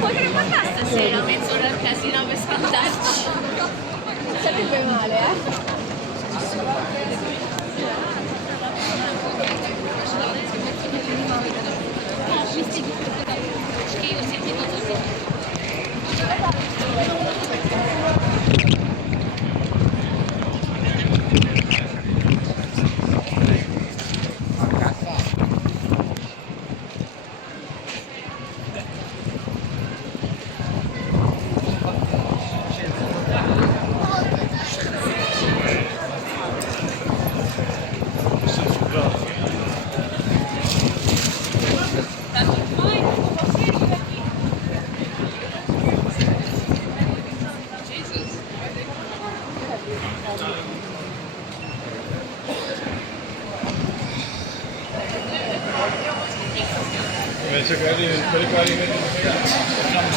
Potremmo andare stasera, mezz'ora al casino per sfantarci. Non sarebbe male,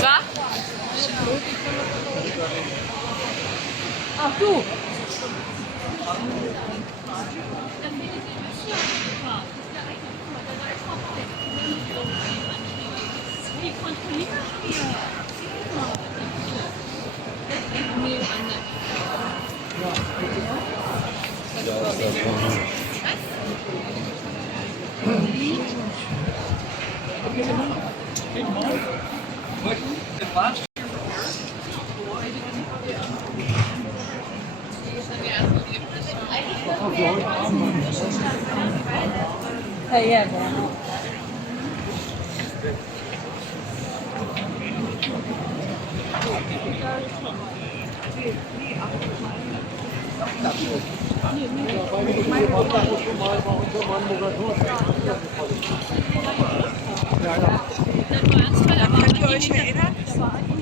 Va? Ah, tu! €6. Könnt ihr euch erinnern? Solange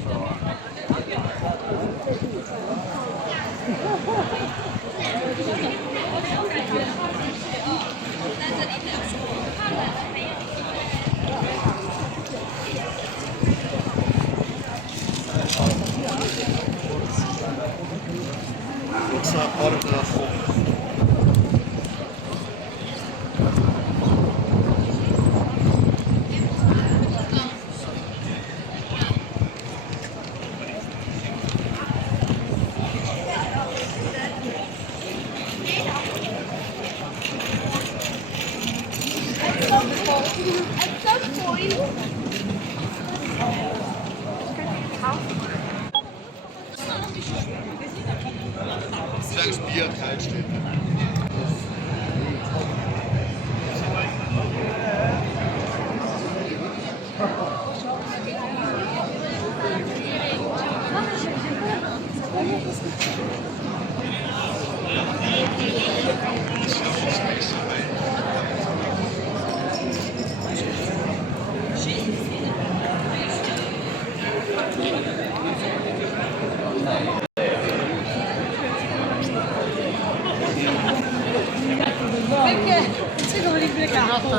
das Bier kalt steht. Perché? Sei come l'imprecato.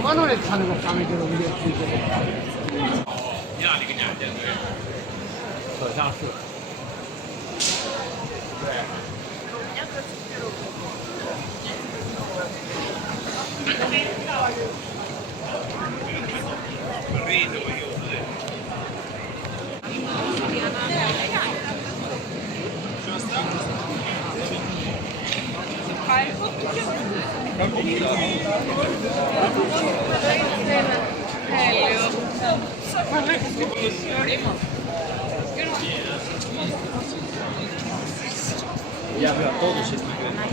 Ma non è tanto che fanno che lo vedo qui. 好像是。Ja, wir haben todos esses grandes.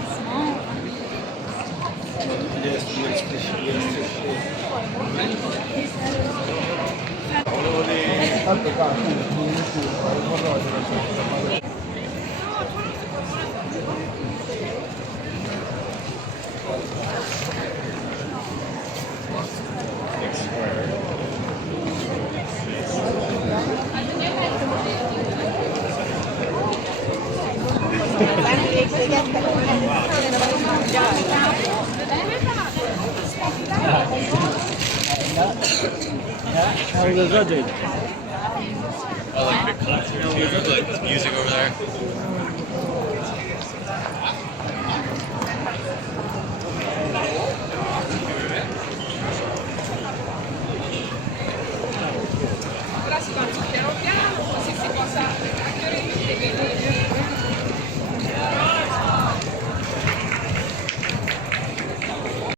How was that? I like concert. Like music over there.